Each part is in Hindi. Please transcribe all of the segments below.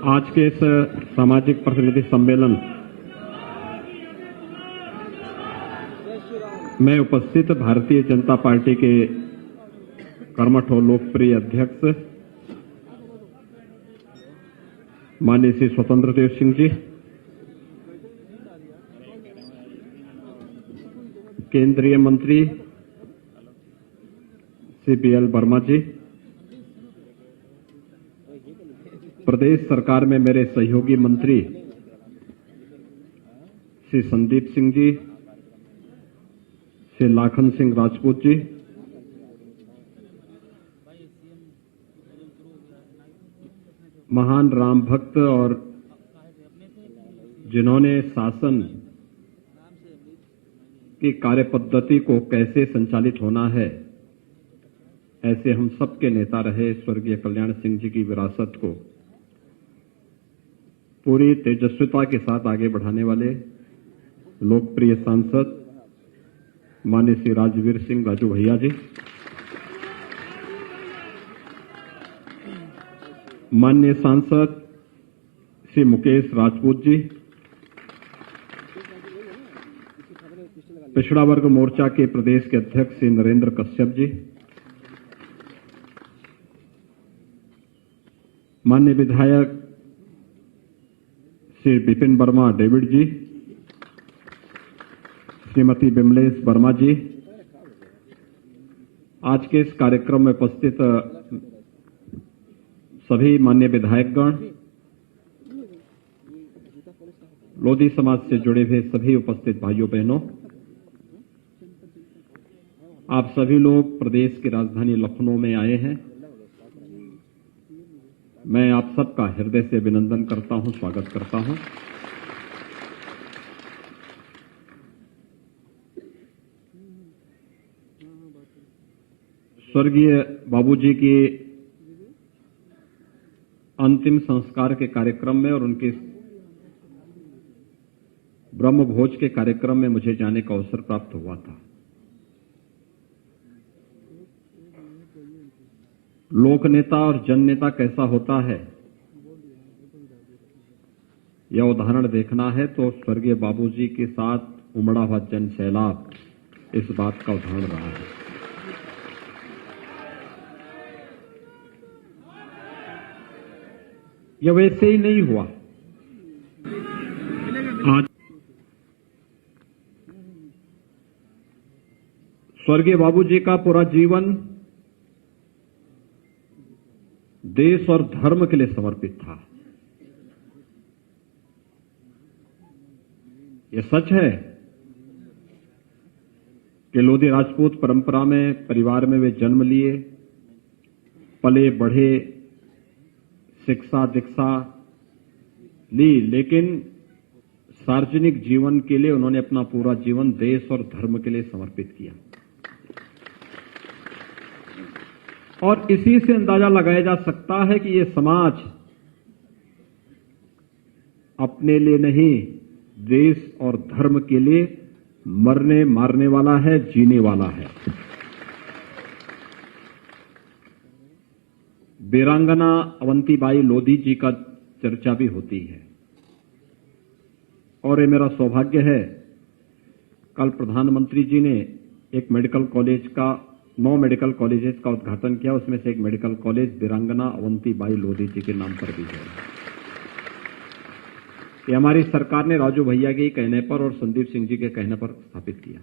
आज के इस सामाजिक प्रतिनिधि सम्मेलन में उपस्थित भारतीय जनता पार्टी के कर्मठ और लोकप्रिय अध्यक्ष माननीय श्री स्वतंत्र देव सिंह जी, केंद्रीय मंत्री श्री बीएल वर्मा जी, प्रदेश सरकार में मेरे सहयोगी मंत्री श्री संदीप सिंह जी, श्री लाखन सिंह राजपूत जी, महान राम भक्त और जिन्होंने शासन की कार्यपद्धति को कैसे संचालित होना है, ऐसे हम सबके नेता रहे स्वर्गीय कल्याण सिंह जी की विरासत को पूरी तेजस्विता के साथ आगे बढ़ाने वाले लोकप्रिय सांसद माननीय श्री राजवीर सिंह राजू भैया जी, माननीय सांसद श्री मुकेश राजपूत जी, पिछड़ा वर्ग मोर्चा के प्रदेश के अध्यक्ष श्री नरेंद्र कश्यप जी, माननीय विधायक श्री विपिन वर्मा डेविड जी, श्रीमती बिमलेश वर्मा जी, आज के इस कार्यक्रम में उपस्थित सभी माननीय विधायकगण, लोधी समाज से जुड़े हुए सभी उपस्थित भाइयों बहनों, आप सभी लोग प्रदेश की राजधानी लखनऊ में आए हैं। मैं आप सबका हृदय से अभिनंदन करता हूं, स्वागत करता हूं। स्वर्गीय बाबूजी की अंतिम संस्कार के कार्यक्रम में और उनके ब्रह्म भोज के कार्यक्रम में मुझे जाने का अवसर प्राप्त हुआ था। लोक नेता और जन नेता कैसा होता है, यह उदाहरण देखना है तो स्वर्गीय बाबूजी के साथ उमड़ा हुआ जन सैलाब इस बात का उदाहरण रहा है। यह वैसे ही नहीं हुआ। आज स्वर्गीय बाबूजी का पूरा जीवन देश और धर्म के लिए समर्पित था। यह सच है कि लोधी राजपूत परंपरा में परिवार में वे जन्म लिए, पले बढ़े, शिक्षा दीक्षा ली, लेकिन सार्वजनिक जीवन के लिए उन्होंने अपना पूरा जीवन देश और धर्म के लिए समर्पित किया। और इसी से अंदाजा लगाया जा सकता है कि ये समाज अपने लिए नहीं, देश और धर्म के लिए मरने मारने वाला है, जीने वाला है। वीरांगना अवंतीबाई लोधी जी का चर्चा भी होती है और ये मेरा सौभाग्य है, कल प्रधानमंत्री जी ने एक मेडिकल कॉलेज का 9 मेडिकल कॉलेजेस का उद्घाटन किया। उसमें से एक मेडिकल कॉलेज वीरांगना अवंतीबाई लोधी जी के नाम पर भी है। ये हमारी सरकार ने राजू भैया के कहने पर और संदीप सिंह जी के कहने पर स्थापित किया।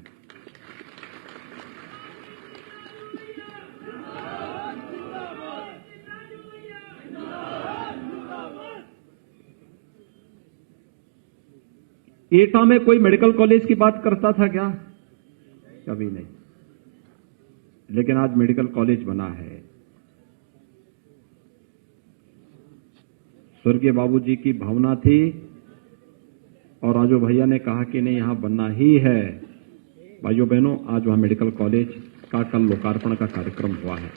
एटा में कोई मेडिकल कॉलेज की बात करता था क्या? कभी नहीं। लेकिन आज मेडिकल कॉलेज बना है। स्वर्गीय बाबूजी की भावना थी और राजू भैया ने कहा कि नहीं, यहां बनना ही है। भाइयों बहनों, आज वहां मेडिकल कॉलेज का कल लोकार्पण का कार्यक्रम हुआ है।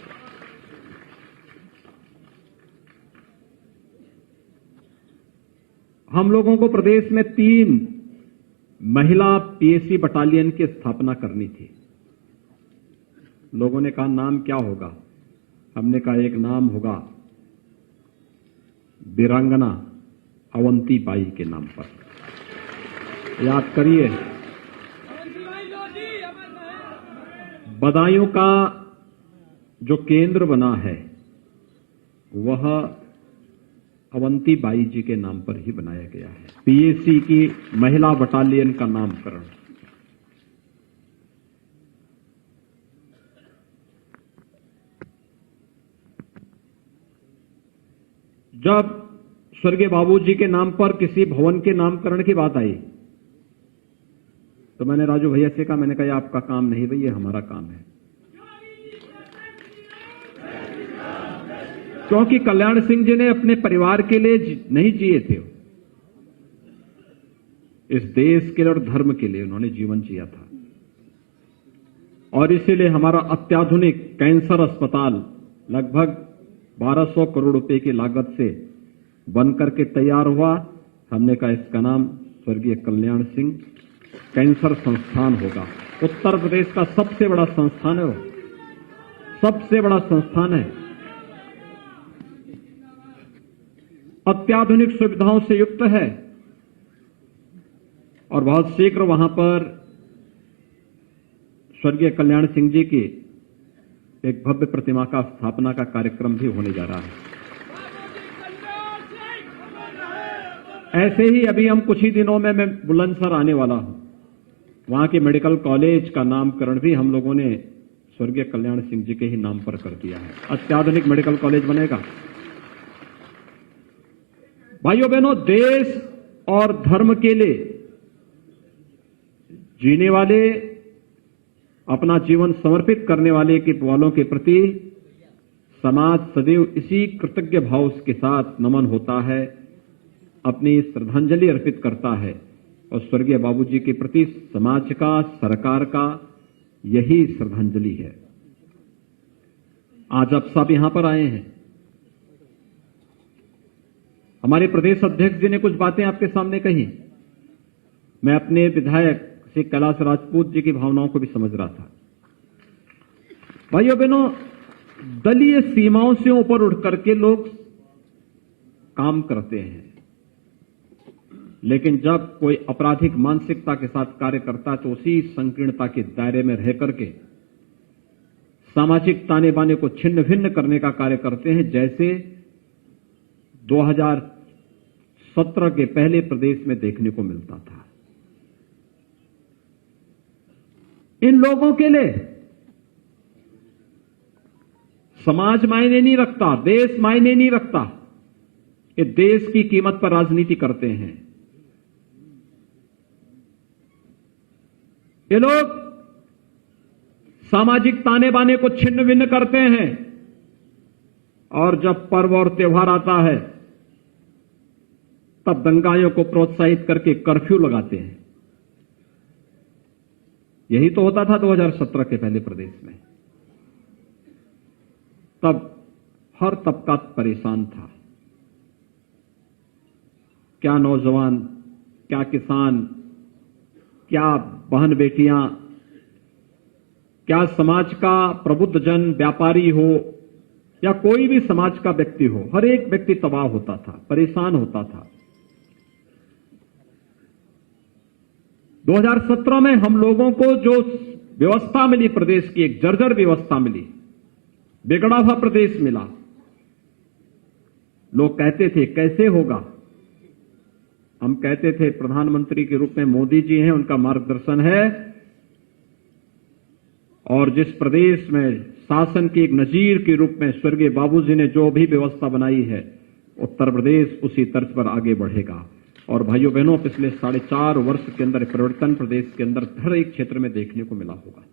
हम लोगों को प्रदेश में 3 महिला पीएससी बटालियन की स्थापना करनी थी। लोगों ने कहा नाम क्या होगा? हमने कहा एक नाम होगा वीरांगना अवंतीबाई के नाम पर। याद करिए, बदायूं का जो केंद्र बना है वह अवंतीबाई जी के नाम पर ही बनाया गया है। पीएसी की महिला बटालियन का नामकरण, जब स्वर्गीय बाबूजी के नाम पर किसी भवन के नामकरण की बात आई तो मैंने राजू भैया से कहा, मैंने कहा आपका काम नहीं भाई, ये हमारा काम है। क्योंकि कल्याण सिंह जी ने अपने परिवार के लिए नहीं जिए थे, इस देश के लिए और धर्म के लिए उन्होंने जीवन जिया था। और इसीलिए हमारा अत्याधुनिक कैंसर अस्पताल लगभग 1200 करोड़ रुपए की लागत से बनकर के तैयार हुआ। हमने कहा इसका नाम स्वर्गीय कल्याण सिंह कैंसर संस्थान होगा। उत्तर प्रदेश का सबसे बड़ा संस्थान है, वो सबसे बड़ा संस्थान है। अत्याधुनिक सुविधाओं से युक्त है और बहुत शीघ्र वहां पर स्वर्गीय कल्याण सिंह जी की एक भव्य प्रतिमा का स्थापना का कार्यक्रम भी होने जा रहा है। ऐसे ही अभी हम कुछ ही दिनों में मैं बुलंदशहर आने वाला हूं, वहां के मेडिकल कॉलेज का नामकरण भी हम लोगों ने स्वर्गीय कल्याण सिंह जी के ही नाम पर कर दिया है। अत्याधुनिक मेडिकल कॉलेज बनेगा। भाइयों बहनों, देश और धर्म के लिए जीने वाले, अपना जीवन समर्पित करने वालों के प्रति समाज सदैव इसी कृतज्ञ भाव के साथ नमन होता है, अपनी श्रद्धांजलि अर्पित करता है। और स्वर्गीय बाबूजी के प्रति समाज का, सरकार का यही श्रद्धांजलि है। आज आप सब यहां पर आए हैं। हमारे प्रदेश अध्यक्ष जी ने कुछ बातें आपके सामने कही। मैं अपने विधायक श्री कैलाश राजपूत जी की भावनाओं को भी समझ रहा था। भाइयों बहनों, दलीय सीमाओं से ऊपर उठ करके लोग काम करते हैं, लेकिन जब कोई आपराधिक मानसिकता के साथ कार्य करता है तो उसी संकीर्णता के दायरे में रह करके सामाजिक ताने बाने को छिन्न भिन्न करने का कार्य करते हैं, जैसे 2017 के पहले प्रदेश में देखने को मिलता था। इन लोगों के लिए समाज मायने नहीं रखता, देश मायने नहीं रखता। ये देश की कीमत पर राजनीति करते हैं। ये लोग सामाजिक ताने बाने को छिन्न भिन्न करते हैं और जब पर्व और त्योहार आता है तब दंगाइयों को प्रोत्साहित करके कर्फ्यू लगाते हैं। यही तो होता था 2017 के पहले प्रदेश में। तब हर तबका परेशान था, क्या नौजवान, क्या किसान, क्या बहन बेटियां, क्या समाज का प्रबुद्ध जन, व्यापारी हो या कोई भी समाज का व्यक्ति हो, हर एक व्यक्ति तबाह होता था, परेशान होता था। 2017 में हम लोगों को जो व्यवस्था मिली, प्रदेश की एक जर्जर व्यवस्था मिली, बिगड़ा हुआ प्रदेश मिला। लोग कहते थे कैसे होगा, हम कहते थे प्रधानमंत्री के रूप में मोदी जी हैं, उनका मार्गदर्शन है, और जिस प्रदेश में शासन की एक नजीर के रूप में स्वर्गीय बाबूजी ने जो भी व्यवस्था बनाई है, उत्तर प्रदेश उसी तर्ज पर आगे बढ़ेगा। और भाइयों बहनों, पिछले 4.5 वर्ष के अंदर परिवर्तन प्रदेश के अंदर हर एक क्षेत्र में देखने को मिला होगा,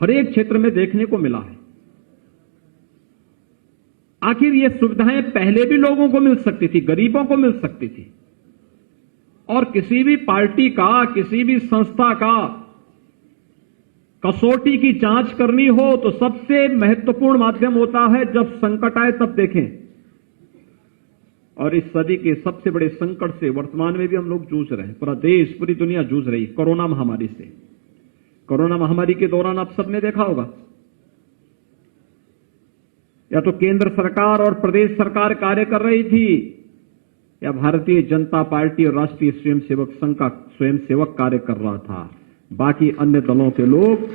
हर एक क्षेत्र में देखने को मिला है। आखिर ये सुविधाएं पहले भी लोगों को मिल सकती थी, गरीबों को मिल सकती थी, और किसी भी पार्टी का, किसी भी संस्था का कसौटी की जांच करनी हो तो सबसे महत्वपूर्ण माध्यम होता है जब संकट आए तब देखें। और इस सदी के सबसे बड़े संकट से वर्तमान में भी हम लोग जूझ रहे हैं, पूरा देश, पूरी दुनिया जूझ रही, कोरोना महामारी से। कोरोना महामारी के दौरान आप सबने देखा होगा या तो केंद्र सरकार और प्रदेश सरकार कार्य कर रही थी, या भारतीय जनता पार्टी और राष्ट्रीय स्वयंसेवक संघ का स्वयंसेवक कार्य कर रहा था। बाकी अन्य दलों के लोग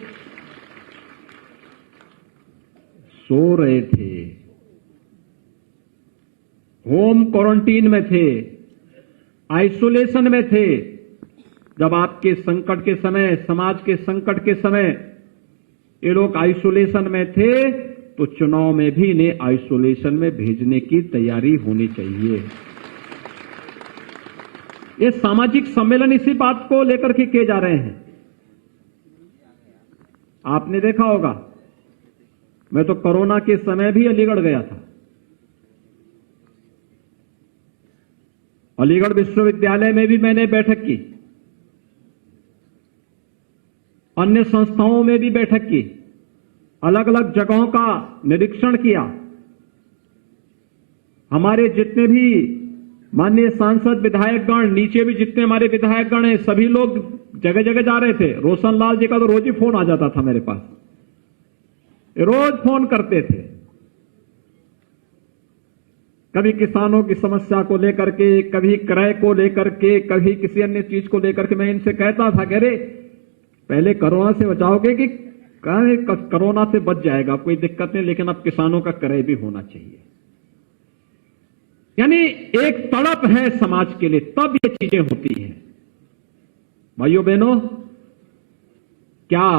सो रहे थे, होम क्वारंटीन में थे, आइसोलेशन में थे। जब आपके संकट के समय, समाज के संकट के समय ये लोग आइसोलेशन में थे, तो चुनाव में भी इन्हें आइसोलेशन में भेजने की तैयारी होनी चाहिए। ये सामाजिक सम्मेलन इसी बात को लेकर के किए जा रहे हैं। आपने देखा होगा, मैं तो कोरोना के समय भी अलीगढ़ गया था। अलीगढ़ विश्वविद्यालय में भी मैंने बैठक की, अन्य संस्थाओं में भी बैठक की, अलग अलग जगहों का निरीक्षण किया। हमारे जितने भी माननीय सांसद विधायकगण, नीचे भी जितने हमारे विधायकगण हैं, सभी लोग जगह जगह जा रहे थे। रोशन लाल जी का तो रोज ही फोन आ जाता था मेरे पास, रोज फोन करते थे, कभी किसानों की समस्या को लेकर के, कभी क्रय को लेकर के, कभी किसी अन्य चीज को लेकर के। मैं इनसे कहता था कि अरे पहले कोरोना से बचाओगे कि कोरोना से बच जाएगा, कोई दिक्कत नहीं, लेकिन अब किसानों का क्रय भी होना चाहिए। यानी एक तड़प है समाज के लिए, तब ये चीजें होती हैं। भाइयों बहनों, क्या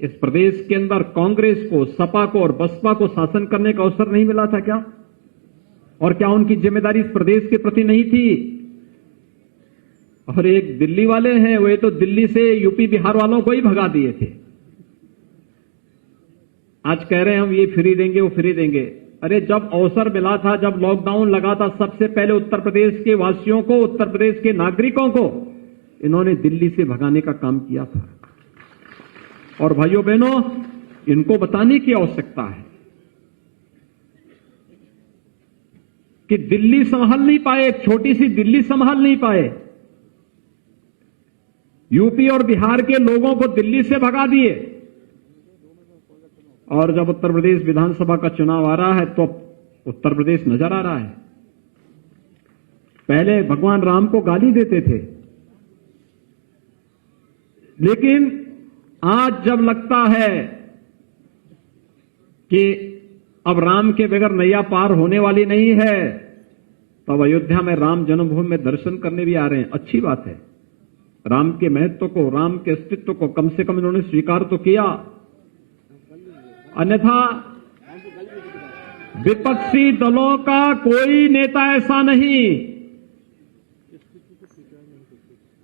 इस प्रदेश के अंदर कांग्रेस को, सपा को और बसपा को शासन करने का अवसर नहीं मिला था क्या? और क्या उनकी जिम्मेदारी इस प्रदेश के प्रति नहीं थी? और एक दिल्ली वाले हैं, वे तो दिल्ली से यूपी बिहार वालों को ही भगा दिए थे। आज कह रहे हैं हम ये फ्री देंगे, वो फ्री देंगे। अरे जब अवसर मिला था, जब लॉकडाउन लगा था, सबसे पहले उत्तर प्रदेश के वासियों को, उत्तर प्रदेश के नागरिकों को इन्होंने दिल्ली से भगाने का काम किया था। और भाइयों बहनों, इनको बताने की आवश्यकता है कि दिल्ली संभाल नहीं पाए, एक छोटी सी दिल्ली संभाल नहीं पाए। यूपी और बिहार के लोगों को दिल्ली से भगा दिए। और जब उत्तर प्रदेश विधानसभा का चुनाव आ रहा है तो उत्तर प्रदेश नजर आ रहा है। पहले भगवान राम को गाली देते थे, लेकिन आज जब लगता है कि अब राम के बगैर नैया पार होने वाली नहीं है, तब अयोध्या में राम जन्मभूमि में दर्शन करने भी आ रहे हैं। अच्छी बात है, राम के महत्व को, राम के अस्तित्व को कम से कम इन्होंने स्वीकार तो किया। अन्यथा विपक्षी दलों का कोई नेता ऐसा नहीं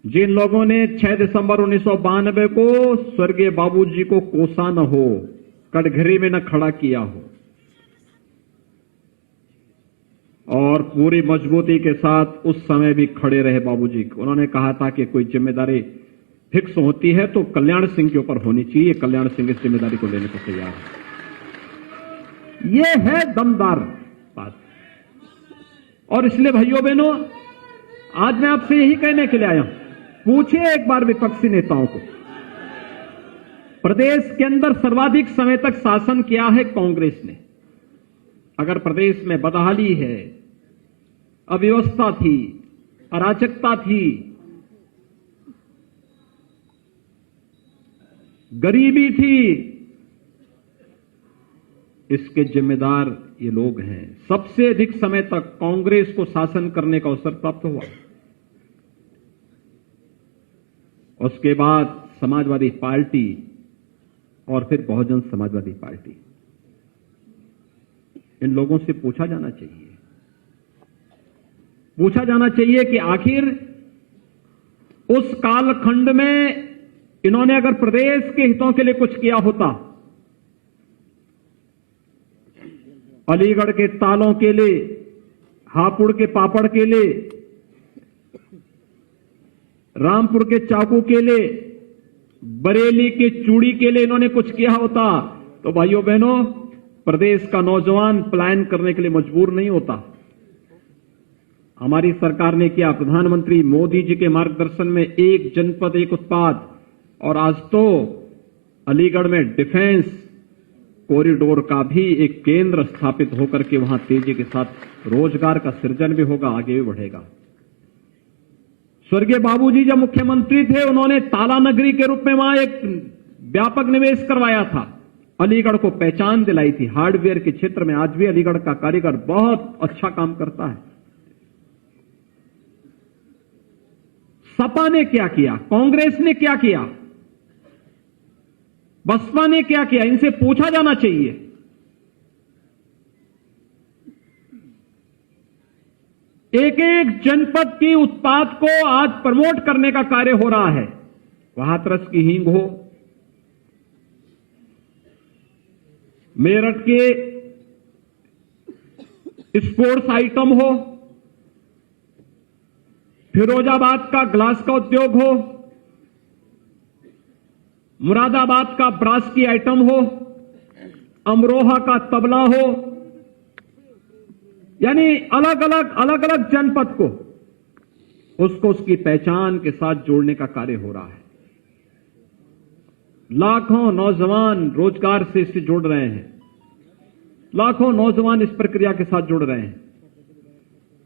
जिन लोगों ने 6 दिसंबर 1992 को स्वर्गीय बाबूजी को कोसा न हो, कटघरे में न खड़ा किया हो, और पूरी मजबूती के साथ उस समय भी खड़े रहे बाबूजी। उन्होंने कहा था कि कोई जिम्मेदारी फिक्स होती है तो कल्याण सिंह के ऊपर होनी चाहिए। कल्याण सिंह इस जिम्मेदारी को लेने को तैयार है। यह है दमदार बात। और इसलिए भाइयों बहनों, आज मैं आपसे यही कहने के लिए आया हूं, पूछिए एक बार विपक्षी नेताओं को, प्रदेश के अंदर सर्वाधिक समय तक शासन किया है कांग्रेस ने। अगर प्रदेश में बदहाली है, अव्यवस्था थी, अराजकता थी, गरीबी थी, इसके जिम्मेदार ये लोग हैं। सबसे अधिक समय तक कांग्रेस को शासन करने का अवसर प्राप्त हुआ। उसके बाद समाजवादी पार्टी और फिर बहुजन समाजवादी पार्टी। इन लोगों से पूछा जाना चाहिए कि आखिर उस कालखंड में इन्होंने अगर प्रदेश के हितों के लिए कुछ किया होता, अलीगढ़ के तालों के लिए, हापुड़ के पापड़ के लिए, रामपुर के चाकू के लिए, बरेली के चूड़ी के लिए इन्होंने कुछ किया होता, तो भाइयों बहनों, प्रदेश का नौजवान पलायन करने के लिए मजबूर नहीं होता। हमारी सरकार ने किया। प्रधानमंत्री मोदी जी के मार्गदर्शन में एक जनपद एक उत्पाद, और आज तो अलीगढ़ में डिफेंस कॉरिडोर का भी एक केंद्र स्थापित होकर के वहां तेजी के साथ रोजगार का सृजन भी होगा, आगे भी बढ़ेगा। स्वर्गीय बाबूजी जब मुख्यमंत्री थे, उन्होंने ताला नगरी के रूप में वहां एक व्यापक निवेश करवाया था, अलीगढ़ को पहचान दिलाई थी हार्डवेयर के क्षेत्र में। आज भी अलीगढ़ का कारीगर बहुत अच्छा काम करता है। सपा ने क्या किया, कांग्रेस ने क्या किया, बसपा ने क्या किया, इनसे पूछा जाना चाहिए। एक एक जनपद की उत्पाद को आज प्रमोट करने का कार्य हो रहा है। वहां हाथरस की हींग हो, मेरठ के स्पोर्ट्स आइटम हो, फिरोजाबाद का ग्लास का उद्योग हो, मुरादाबाद का ब्रास की आइटम हो, अमरोहा का तबला हो, यानी अलग अलग जनपद को उसको उसकी पहचान के साथ जोड़ने का कार्य हो रहा है। लाखों नौजवान रोजगार से इससे जुड़ रहे हैं, लाखों नौजवान इस प्रक्रिया के साथ जुड़ रहे हैं।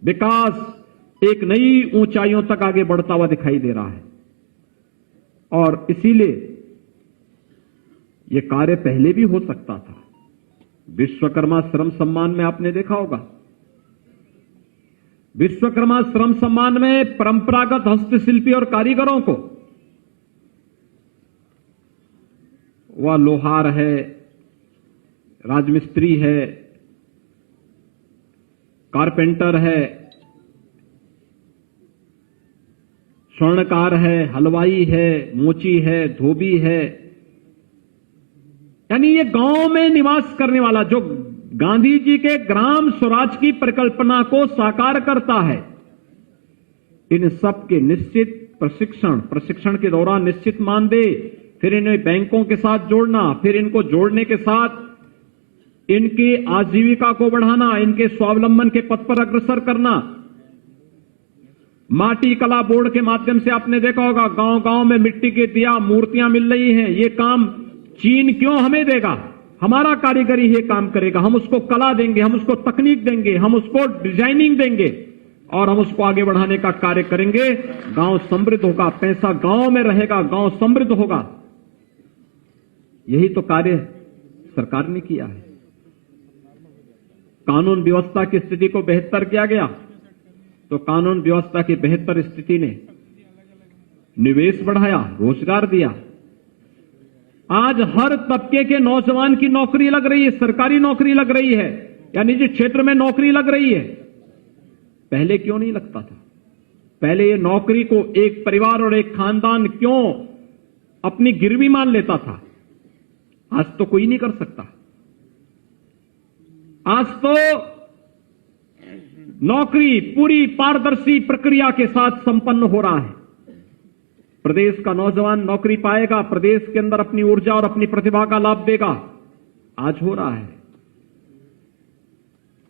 विकास एक नई ऊंचाइयों तक आगे बढ़ता हुआ दिखाई दे रहा है और इसीलिए यह कार्य पहले भी हो सकता था। विश्वकर्मा श्रम सम्मान में आपने देखा होगा, विश्वकर्मा श्रम सम्मान में परंपरागत हस्तशिल्पी और कारीगरों को, वह लोहार है, राजमिस्त्री है, कारपेंटर है, स्वर्णकार है, हलवाई है, मोची है, धोबी है, यानी ये गांव में निवास करने वाला जो गांधी जी के ग्राम स्वराज की परिकल्पना को साकार करता है, इन सब के निश्चित प्रशिक्षण के दौरान निश्चित मानदेय, फिर इन्हें बैंकों के साथ जोड़ना, फिर इनको जोड़ने के साथ इनकी आजीविका को बढ़ाना, इनके स्वावलंबन के पथ पर अग्रसर करना। माटी कला बोर्ड के माध्यम से आपने देखा होगा गांव गांव में मिट्टी के दिया मूर्तियां मिल रही हैं। ये काम चीन क्यों हमें देगा, हमारा कारीगरी ये काम करेगा, हम उसको कला देंगे, हम उसको तकनीक देंगे, हम उसको डिजाइनिंग देंगे और हम उसको आगे बढ़ाने का कार्य करेंगे। गांव समृद्ध होगा, पैसा गांव में रहेगा, गांव समृद्ध होगा। यही तो कार्य सरकार ने किया है। कानून व्यवस्था की स्थिति को बेहतर किया गया, तो कानून व्यवस्था की बेहतर स्थिति ने निवेश बढ़ाया, रोजगार दिया। आज हर तबके के नौजवान की नौकरी लग रही है, सरकारी नौकरी लग रही है या निजी क्षेत्र में नौकरी लग रही है। पहले क्यों नहीं लगता था? पहले ये नौकरी को एक परिवार और एक खानदान क्यों अपनी गिरवी मान लेता था? आज तो कोई नहीं कर सकता। आज तो नौकरी पूरी पारदर्शी प्रक्रिया के साथ संपन्न हो रहा है। प्रदेश का नौजवान नौकरी पाएगा, प्रदेश के अंदर अपनी ऊर्जा और अपनी प्रतिभा का लाभ देगा। आज हो रहा है।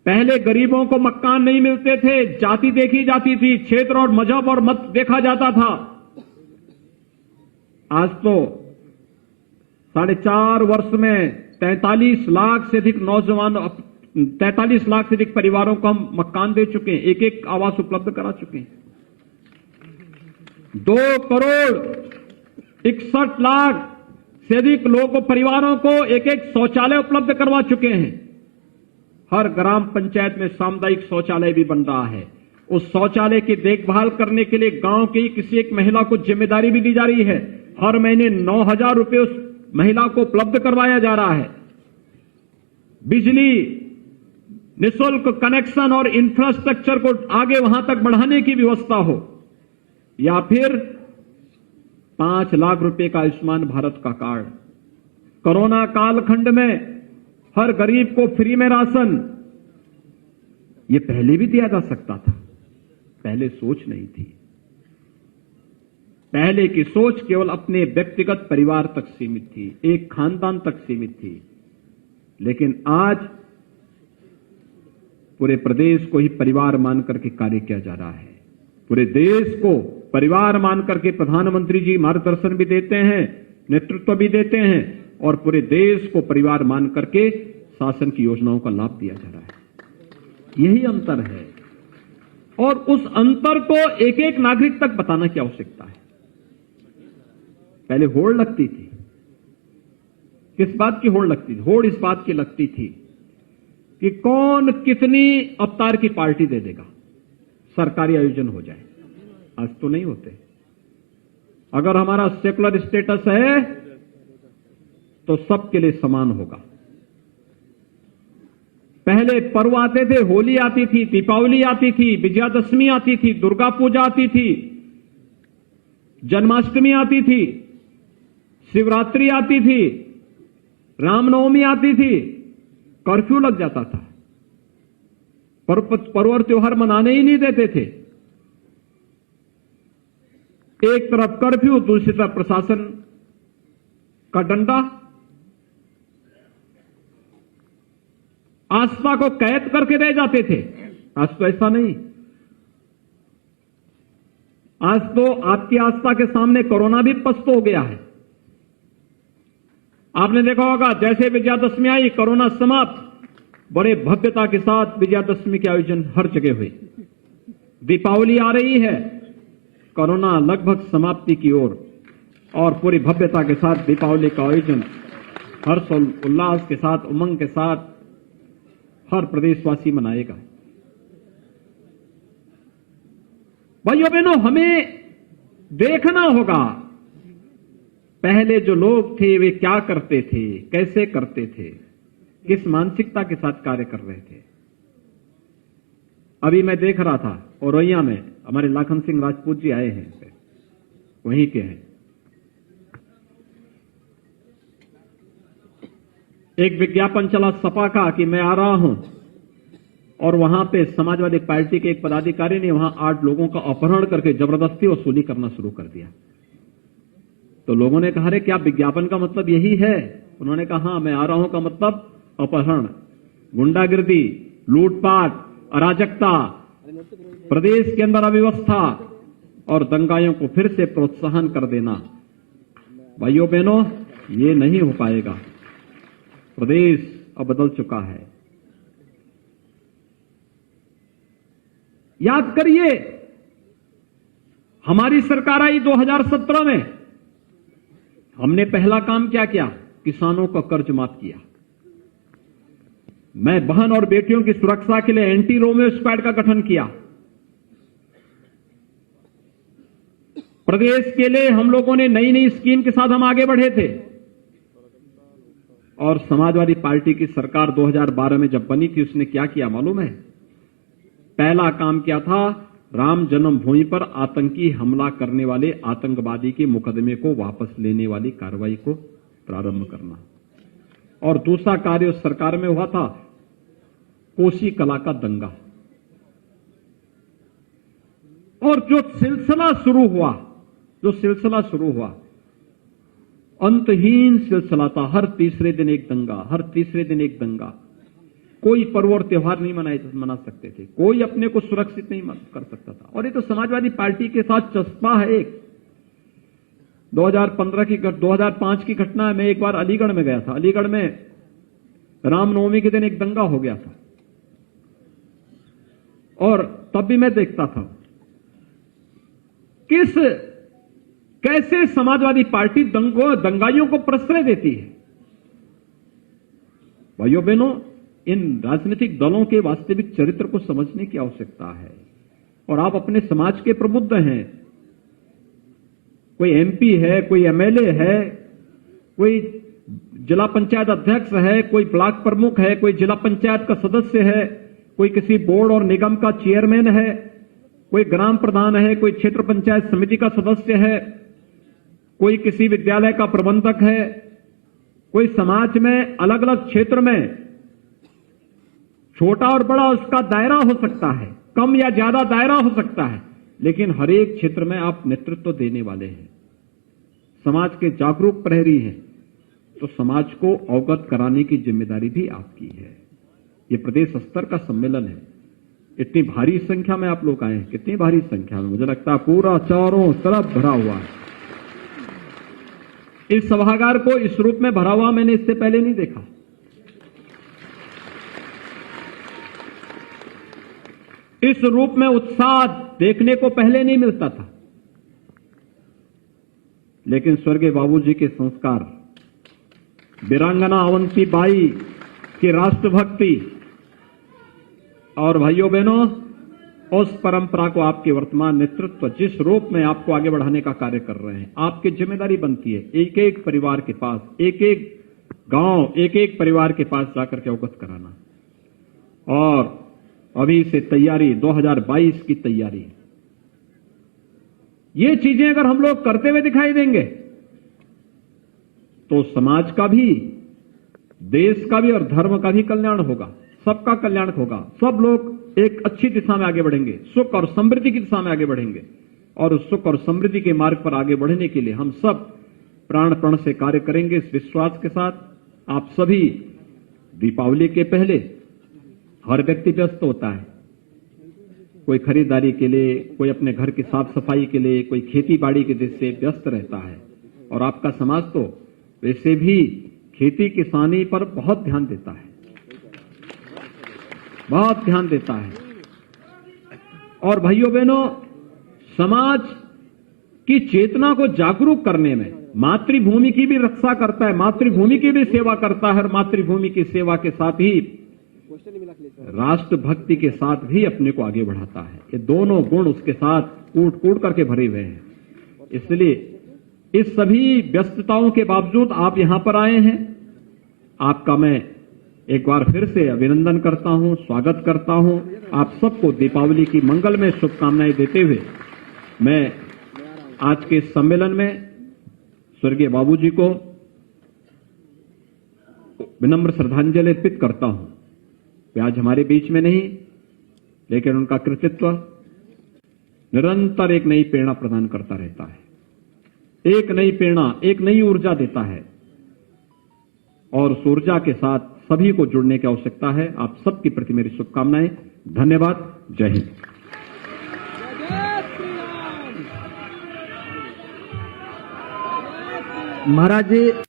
पहले गरीबों को मकान नहीं मिलते थे, जाति देखी जाती थी, क्षेत्र और मजहब और मत देखा जाता था। आज तो 4.5 वर्ष में 43 लाख से अधिक नौजवान, 43 लाख से अधिक परिवारों को हम मकान दे चुके हैं, एक एक आवास उपलब्ध करा चुके हैं। 2 करोड़ 61 लाख से अधिक लोगों, परिवारों को एक एक शौचालय उपलब्ध करवा चुके हैं। हर ग्राम पंचायत में सामुदायिक शौचालय भी बन रहा है। उस शौचालय की देखभाल करने के लिए गांव की किसी एक महिला को जिम्मेदारी भी दी जा रही है। हर महीने 9,000 रुपए उस महिला को उपलब्ध करवाया जा रहा है। बिजली निःशुल्क कनेक्शन और इंफ्रास्ट्रक्चर को आगे वहां तक बढ़ाने की व्यवस्था हो, या फिर 5 लाख रुपए का आयुष्मान भारत का कार्ड। कोरोना कालखंड में हर गरीब को फ्री में राशन, ये पहले भी दिया जा सकता था। पहले सोच नहीं थी। पहले की सोच केवल अपने व्यक्तिगत परिवार तक सीमित थी, एक खानदान तक सीमित थी। लेकिन आज पूरे प्रदेश को ही परिवार मान करके कार्य किया जा रहा है। पूरे देश को परिवार मान करके प्रधानमंत्री जी मार्गदर्शन भी देते हैं, नेतृत्व भी देते हैं। और पूरे देश को परिवार मान करके शासन की योजनाओं का लाभ दिया जा रहा है। यही अंतर है और उस अंतर को एक एक नागरिक तक बताना की आवश्यकता है। पहले होड़ लगती थी। किस बात की होड़ लगती थी? होड़ इस बात की लगती थी कि कौन कितनी अवतार की पार्टी दे देगा, सरकारी आयोजन हो जाए। आज तो नहीं होते। अगर हमारा सेकुलर स्टेटस है तो सबके लिए समान होगा। पहले पर्व आते थे, होली आती थी, दीपावली आती थी, विजयादशमी आती थी, दुर्गा पूजा आती थी, जन्माष्टमी आती थी, शिवरात्रि आती थी, रामनवमी आती थी, कर्फ्यू लग जाता था। पर्व और त्योहार मनाने ही नहीं देते थे। एक तरफ कर्फ्यू, दूसरी तरफ प्रशासन का डंडा। आस्था को कैद करके रह जाते थे। आज तो ऐसा नहीं। आज तो आपकी आस्था के सामने कोरोना भी पस्त हो गया है। आपने देखा होगा जैसे विजयादशमी आई, कोरोना समाप्त, बड़े भव्यता के साथ विजयादशमी के आयोजन हर जगह हुए। दीपावली आ रही है, कोरोना लगभग समाप्ति की ओर और पूरी भव्यता के साथ दीपावली का आयोजन हर्ष और उल्लास के साथ, उमंग के साथ हर प्रदेशवासी मनाएगा। भाइयों बहनों, हमें देखना होगा पहले जो लोग थे वे क्या करते थे, कैसे करते थे, किस मानसिकता के साथ कार्य कर रहे थे। अभी मैं देख रहा था औरैया में हमारे लाखन सिंह राजपूत जी आए हैं, वहीं के हैं। एक विज्ञापन चला सपा का कि मैं आ रहा हूं, और वहां पे समाजवादी पार्टी के एक पदाधिकारी ने वहां 8 लोगों का अपहरण करके जबरदस्ती वसूली करना शुरू कर दिया। तो लोगों ने कहा, रे क्या विज्ञापन का मतलब यही है? उन्होंने कहा, हाँ, मैं आ रहा हूं का मतलब अपहरण, गुंडागिर्दी, लूटपाट, अराजकता, प्रदेश के अंदर अव्यवस्था और दंगाइयों को फिर से प्रोत्साहन कर देना। भाइयों बहनों, ये नहीं हो पाएगा। प्रदेश अब बदल चुका है। याद करिए, हमारी सरकार आई 2017 में, हमने पहला काम क्या किया? किसानों का कर्ज माफ किया। मैं बहन और बेटियों की सुरक्षा के लिए एंटी रोमियो स्क्वाड का गठन किया। प्रदेश के लिए हम लोगों ने नई नई स्कीम के साथ हम आगे बढ़े थे। और समाजवादी पार्टी की सरकार 2012 में जब बनी थी, उसने क्या किया मालूम है? पहला काम क्या था? राम जन्मभूमि पर आतंकी हमला करने वाले आतंकवादी के मुकदमे को वापस लेने वाली कार्रवाई को प्रारंभ करना। और दूसरा कार्य उस सरकार में हुआ था, कोसी कला का दंगा। और जो सिलसिला शुरू हुआ अंतहीन सिलसिला था। हर तीसरे दिन एक दंगा, हर तीसरे दिन एक दंगा। कोई पर्व और त्योहार नहीं मना सकते थे, कोई अपने को सुरक्षित नहीं कर सकता था। और ये तो समाजवादी पार्टी के साथ चस्पा है। एक 2005 की घटना है। मैं एक बार अलीगढ़ में गया था। अलीगढ़ में रामनवमी के दिन एक दंगा हो गया था, और तब भी मैं देखता था कैसे समाजवादी पार्टी दंगाइयों को प्रश्रय देती है। भाइयों बहनों, इन राजनीतिक दलों के वास्तविक चरित्र को समझने की आवश्यकता है। और आप अपने समाज के प्रबुद्ध हैं। कोई एमपी है, कोई एमएलए है, कोई जिला पंचायत अध्यक्ष है, कोई ब्लॉक प्रमुख है, कोई जिला पंचायत का सदस्य है, कोई किसी बोर्ड और निगम का चेयरमैन है, कोई ग्राम प्रधान है, कोई क्षेत्र पंचायत समिति का सदस्य है, कोई किसी विद्यालय का प्रबंधक है, कोई समाज में अलग अलग क्षेत्र में छोटा और बड़ा उसका दायरा हो सकता है, कम या ज्यादा दायरा हो सकता है, लेकिन हर एक क्षेत्र में आप नेतृत्व देने वाले हैं, समाज के जागरूक प्रहरी हैं, तो समाज को अवगत कराने की जिम्मेदारी भी आपकी है। ये प्रदेश स्तर का सम्मेलन है। इतनी भारी संख्या में आप लोग आए हैं, कितनी भारी संख्या में, मुझे लगता है पूरा चारों तरफ भरा हुआ है। इस सभागार को इस रूप में भरा हुआ मैंने इससे पहले नहीं देखा। इस रूप में उत्साह देखने को पहले नहीं मिलता था। लेकिन स्वर्गीय बाबूजी के संस्कार, वीरांगना अवंती बाई की राष्ट्रभक्ति और भाइयों बहनों, उस परंपरा को आपके वर्तमान नेतृत्व जिस रूप में आपको आगे बढ़ाने का कार्य कर रहे हैं, आपकी जिम्मेदारी बनती है एक एक परिवार के पास, एक एक गांव, एक एक परिवार के पास जाकर के अवगत कराना। और अभी से तैयारी, 2022 की तैयारी, ये चीजें अगर हम लोग करते हुए दिखाई देंगे तो समाज का भी, देश का भी और धर्म का भी कल्याण होगा, सबका कल्याण होगा। सब लोग एक अच्छी दिशा में आगे बढ़ेंगे, सुख और समृद्धि की दिशा में आगे बढ़ेंगे। और उस सुख और समृद्धि के मार्ग पर आगे बढ़ने के लिए हम सब प्राणपण से कार्य करेंगे। इस विश्वास के साथ आप सभी, दीपावली के पहले हर व्यक्ति व्यस्त होता है, कोई खरीदारी के लिए, कोई अपने घर की साफ सफाई के लिए, कोई खेती बाड़ी के दृष्टि से व्यस्त रहता है। और आपका समाज तो वैसे भी खेती किसानी पर बहुत ध्यान देता है, बहुत ध्यान देता है। और भाइयों बहनों, समाज की चेतना को जागरूक करने में मातृभूमि की भी रक्षा करता है, मातृभूमि की भी सेवा करता है। और मातृभूमि की सेवा के साथ ही राष्ट्रभक्ति के साथ भी अपने को आगे बढ़ाता है। ये दोनों गुण उसके साथ कूट कूट करके भरे हुए हैं। इसलिए इस सभी व्यस्तताओं के बावजूद आप यहां पर आए हैं। आपका मैं एक बार फिर से अभिनंदन करता हूं, स्वागत करता हूं। आप सबको दीपावली की मंगलमय शुभकामनाएं देते हुए मैं आज के इस सम्मेलन में स्वर्गीय बाबूजी को विनम्र श्रद्धांजलि अर्पित करता हूं। वे आज हमारे बीच में नहीं, लेकिन उनका कृतित्व निरंतर एक नई प्रेरणा प्रदान करता रहता है, एक नई प्रेरणा, एक नई ऊर्जा देता है। और उस ऊर्जा के साथ सभी को जुड़ने की आवश्यकता है। आप सबके प्रति मेरी शुभकामनाएं। धन्यवाद। जय हिंद। महाराज जी।